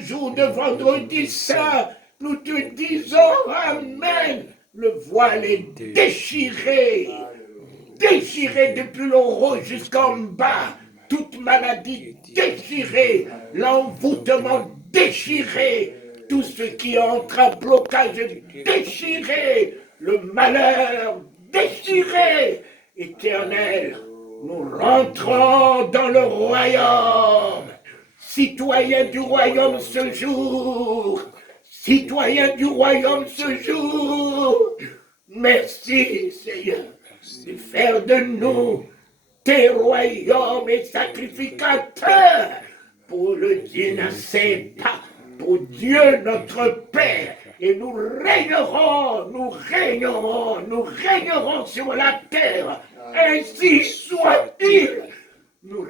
jour de vendredi saint, nous te disons Amen. Le voile est déchiré, déchiré depuis le haut jusqu'en bas. Toute maladie déchirée, l'envoûtement déchiré, tout ce qui entre en blocage déchiré, le malheur déchiré. Éternel, nous rentrons dans le royaume. Citoyens du royaume ce jour, citoyens du royaume ce jour, merci Seigneur de faire de nous tes royaumes et sacrificateurs pour le Dieu n'assait pas, pour Dieu notre Père, et nous régnerons, nous régnerons, nous régnerons sur la terre, ainsi soit-il, nous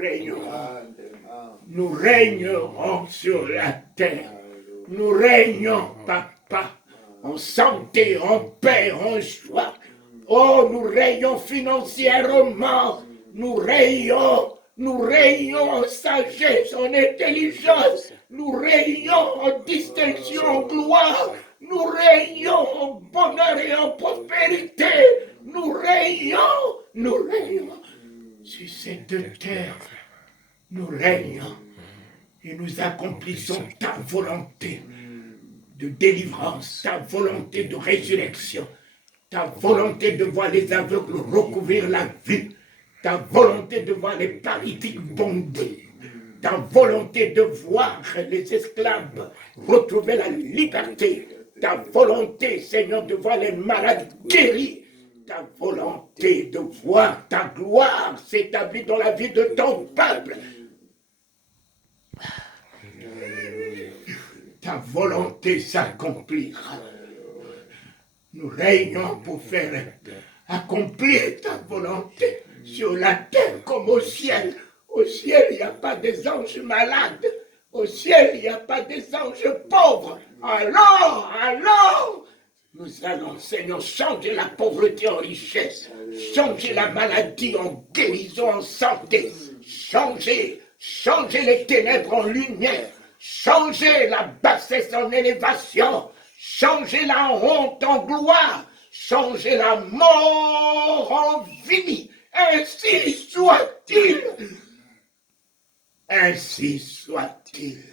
régnerons sur la terre, nous régnons, papa, en santé, en paix, en joie. Oh, nous régnons financièrement, nous régnons en sagesse, en intelligence, nous régnons en distinction, en gloire, nous régnons en bonheur et en prospérité, nous régnons sur cette terre, nous régnons et nous accomplissons ta volonté de délivrance, ta volonté de résurrection, ta volonté de voir les aveugles recouvrir la vue, ta volonté de voir les paralytiques bondés, ta volonté de voir les esclaves retrouver la liberté, ta volonté, Seigneur, de voir les malades guéris, ta volonté de voir ta gloire s'établir dans la vie de ton peuple. Ta volonté s'accomplira. Nous régnons pour faire accomplir ta volonté sur la terre comme au ciel. Au ciel, il n'y a pas des anges malades. Au ciel, il n'y a pas des anges pauvres. Alors, nous allons, Seigneur, changer la pauvreté en richesse, changer la maladie en guérison, en santé, changer les ténèbres en lumière, changer la bassesse en élévation, changer la honte en gloire, changer la mort en vie. Ainsi soit-il. Ainsi soit-il.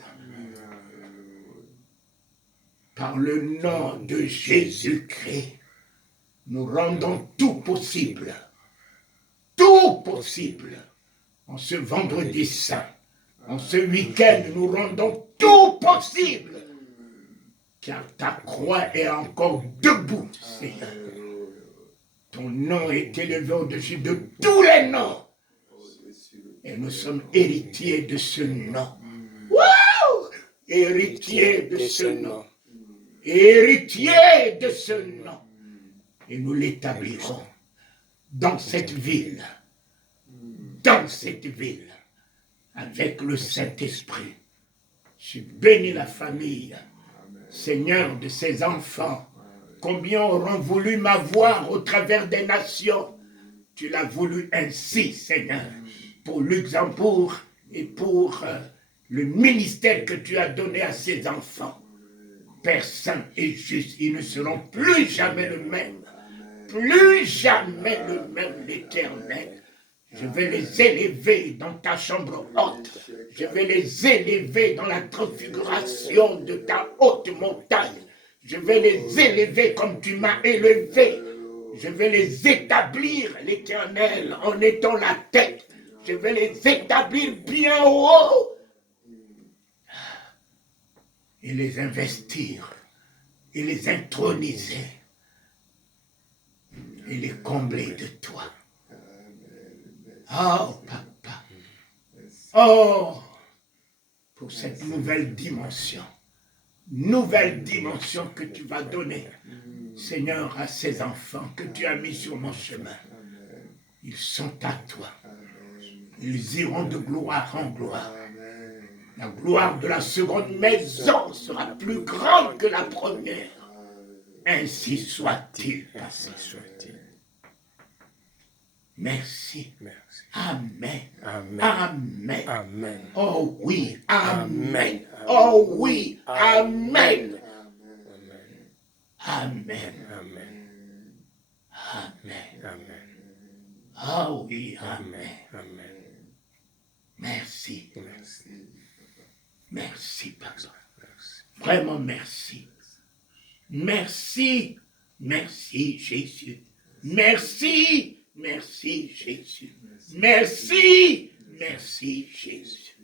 Par le nom de Jésus-Christ, nous rendons tout possible. Tout possible. En ce vendredi saint, en ce week-end, nous rendons tout possible. Car ta croix est encore debout, Seigneur. Ton nom est élevé au-dessus de tous les noms. Et nous sommes héritiers de ce nom. Wow! Héritiers de ce nom. Héritiers de ce nom. Et nous l'établirons dans cette ville. Dans cette ville. Avec le Saint-Esprit. Je bénis la famille. Seigneur, de ces enfants, combien auront voulu m'avoir au travers des nations. Tu l'as voulu ainsi, Seigneur, pour Luxembourg et pour le ministère que tu as donné à ces enfants. Père saint et juste, ils ne seront plus jamais le même. Plus jamais le même, l'Éternel. Je vais les élever dans ta chambre haute. Je vais les élever dans la transfiguration de ta haute montagne. Je vais les élever comme tu m'as élevé. Je vais les établir, l'Éternel, en étant la tête. Je vais les établir bien haut. Et les investir. Et les introniser. Et les combler de toi. Oh, papa. Oh, pour cette nouvelle dimension que tu vas donner, Seigneur, à ces enfants que tu as mis sur mon chemin. Ils sont à toi. Ils iront de gloire en gloire. La gloire de la seconde maison sera plus grande que la première. Ainsi soit-il. Ainsi soit-il. Merci. Merci. Amen. Amen. Amen. Amen. Oh oui. Amen. Amen. Oh oui. Amen. Amen. Amen. Amen. Amen. Amen. Oh oui. Amen. Amen. Amen. Merci. Merci. Merci, Papa. Merci. Vraiment merci. Merci. Merci, Jésus. Merci. Merci, Jésus. Merci. Merci, Jésus.